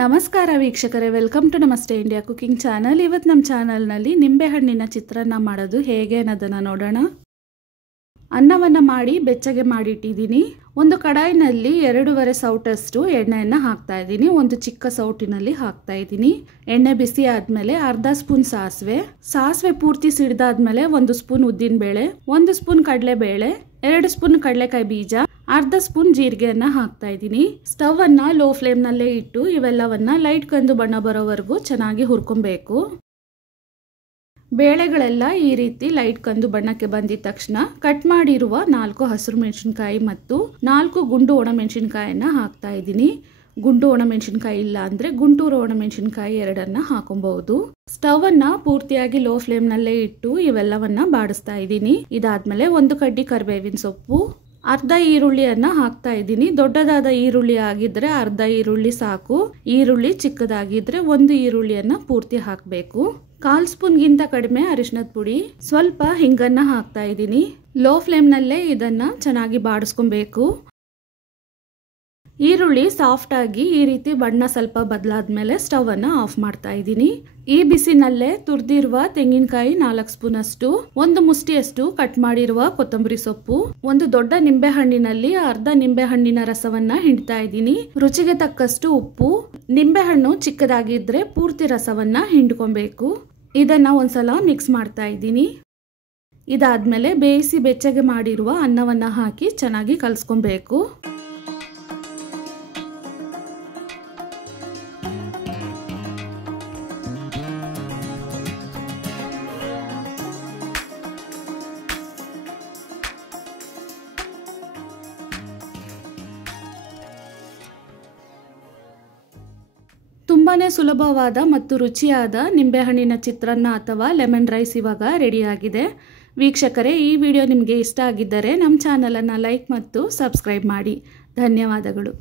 ನಮಸ್ಕಾರ ವೀಕ್ಷಕರೇ, welcome to ನಮಸ್ತೆ ಇಂಡಿಯಾ ಕುಕಿಂಗ್ ಚಾನಲ್. ಇವತ್ತು ನಮ್ಮ ಚಾನಲ್ನಲ್ಲಿ ನಿಂಬೆಹಣ್ಣಿನ ಚಿತ್ರಾನ್ನ ಮಾಡೋದು ಹೇಗೆ ಅನ್ನೋದನ್ನು ನೋಡೋಣ. ಅನ್ನವನ್ನು ಮಾಡಿ ಬೆಚ್ಚಗೆ ಮಾಡಿಟ್ಟಿದ್ದೀನಿ. ಒಂದು ಕಡಾಯಿನಲ್ಲಿ 2.5 ಸೌಟಷ್ಟು ಎಣ್ಣೆಯನ್ನು ಹಾಕ್ತಾ ಇದ್ದೀನಿ. ಒಂದು ಚಿಕ್ಕ ಸೌಟಿನಲ್ಲಿ ಹಾಕ್ತಾ ಇದ್ದೀನಿ. ಎಣ್ಣೆ ಬಿಸಿ ಆದಮೇಲೆ ಅರ್ಧ ಸ್ಪೂನ್ ಸಾಸಿವೆ ಪೂರ್ತಿ ಸಿಡಿದಾದ್ಮೇಲೆ 1 ಸ್ಪೂನ್ ಉದ್ದಿನಬೇಳೆ, 1 ಸ್ಪೂನ್ ಕಡಲೆಬೇಳೆ, 2 ಸ್ಪೂನ್ ಕಡಲೆಕಾಯಿ ಬೀಜ, ಅರ್ಧ ಸ್ಪೂನ್ ಜೀರಿಗೆಯನ್ನು ಹಾಕ್ತಾ ಇದ್ದೀನಿ. ಸ್ಟವ್ ಅನ್ನ ಲೋ ಫ್ಲೇಮ್ ನಲ್ಲೇ ಇಟ್ಟು ಇವೆಲ್ಲವನ್ನ ಲೈಟ್ ಕಂದು ಬಣ್ಣ ಬರೋವರೆಗೂ ಚೆನ್ನಾಗಿ ಹುರ್ಕೊಬೇಕು. ಬೇಳೆಗಳೆಲ್ಲ ಈ ರೀತಿ ಲೈಟ್ ಕಂದು ಬಣ್ಣಕ್ಕೆ ಬಂದಿದ ತಕ್ಷಣ ಕಟ್ ಮಾಡಿರುವ 4 ಹಸಿರು ಮೆಣಸಿನಕಾಯಿ ಮತ್ತು 4 ಗುಂಡು ಒಣಮೆಣಸಿನಕಾಯಿಯನ್ನ ಹಾಕ್ತಾ ಇದ್ದೀನಿ. ಗುಂಡು ಒಣಮೆಣಸಿನಕಾಯಿ ಇಲ್ಲ ಅಂದ್ರೆ ಗುಂಟೂರು ಒಣಮೆಣಸಿನಕಾಯಿ 2 ಹಾಕೊಬಹುದು. ಸ್ಟವ್ ಅನ್ನ ಪೂರ್ತಿಯಾಗಿ ಲೋ ಫ್ಲೇಮ್ ನಲ್ಲೇ ಇಟ್ಟು ಇವೆಲ್ಲವನ್ನ ಬಾಡಿಸ್ತಾ ಇದ್ದೀನಿ. ಇದಾದ್ಮೇಲೆ 1 ಕಡ್ಡಿ ಕರಿಬೇವಿನ ಸೊಪ್ಪು, ಅರ್ಧ ಈರುಳ್ಳಿಯನ್ನ ಹಾಕ್ತಾ ಇದ್ದೀನಿ. ದೊಡ್ಡದಾದ ಈರುಳ್ಳಿ ಆಗಿದ್ರೆ ಅರ್ಧ ಈರುಳ್ಳಿ ಸಾಕು. ಈರುಳ್ಳಿ ಚಿಕ್ಕದಾಗಿದ್ರೆ 1 ಈರುಳ್ಳಿಯನ್ನ ಪೂರ್ತಿ ಹಾಕಬೇಕು. 1/4 ಸ್ಪೂನ್ಗಿಂತ ಕಡಿಮೆ ಅರಿಶಿನದ ಪುಡಿ, ಸ್ವಲ್ಪ ಹಿಂಗನ್ನ ಹಾಕ್ತಾ ಇದ್ದೀನಿ. ಲೋ ಫ್ಲೇಮ್ ನಲ್ಲೇ ಇದನ್ನ ಚೆನ್ನಾಗಿ ಬಾಡಿಸ್ಕೊಬೇಕು. ಈರುಳ್ಳಿ ಸಾಫ್ಟ್ ಆಗಿ ಈ ರೀತಿ ಬಣ್ಣ ಸ್ವಲ್ಪ ಬದಲಾದ್ಮೇಲೆ ಸ್ಟವ್ ಅನ್ನ ಆಫ್ ಮಾಡ್ತಾ ಇದ್ದೀನಿ. ಈ ಬಿಸಿನಲ್ಲೇ ತುರಿದಿರುವ ತೆಂಗಿನಕಾಯಿ 4 ಸ್ಪೂನ್ ಅಷ್ಟು, 1 ಮುಷ್ಟಿಯಷ್ಟು ಕಟ್ ಮಾಡಿರುವ ಕೊತ್ತಂಬರಿ ಸೊಪ್ಪು, 1 ದೊಡ್ಡ ನಿಂಬೆ ಹಣ್ಣಿನಲ್ಲಿ ಅರ್ಧ ನಿಂಬೆ ಹಣ್ಣಿನ ರಸವನ್ನ ಹಿಂಡ್ತಾ ಇದ್ದೀನಿ. ರುಚಿಗೆ ತಕ್ಕಷ್ಟು ಉಪ್ಪು. ನಿಂಬೆ ಹಣ್ಣು ಚಿಕ್ಕದಾಗಿದ್ರೆ ಪೂರ್ತಿ ರಸವನ್ನ ಹಿಂಡ್ಕೊಬೇಕು. ಇದನ್ನ ಒಂದ್ಸಲ ಮಿಕ್ಸ್ ಮಾಡ್ತಾ ಇದ್ದೀನಿ. ಇದಾದ್ಮೇಲೆ ಬೇಯಿಸಿ ಬೆಚ್ಚಗೆ ಮಾಡಿರುವ ಅನ್ನವನ್ನ ಹಾಕಿ ಚೆನ್ನಾಗಿ ಕಲಸ್ಕೊಬೇಕು. ತುಂಬಾನೇ ಸುಲಭವಾದ ಮತ್ತು ರುಚಿಯಾದ ನಿಂಬೆಹಣ್ಣಿನ ಚಿತ್ರಾನ್ನ ಅಥವಾ ಲೆಮನ್ ರೈಸ್ ಇವಾಗ ರೆಡಿಯಾಗಿದೆ. ವೀಕ್ಷಕರೇ, ಈ ವಿಡಿಯೋ ನಿಮಗೆ ಇಷ್ಟ ಆಗಿದ್ದರೆ ನಮ್ಮ ಚಾನಲನ್ನು ಲೈಕ್ ಮತ್ತು ಸಬ್ಸ್ಕ್ರೈಬ್ ಮಾಡಿ. ಧನ್ಯವಾದಗಳು.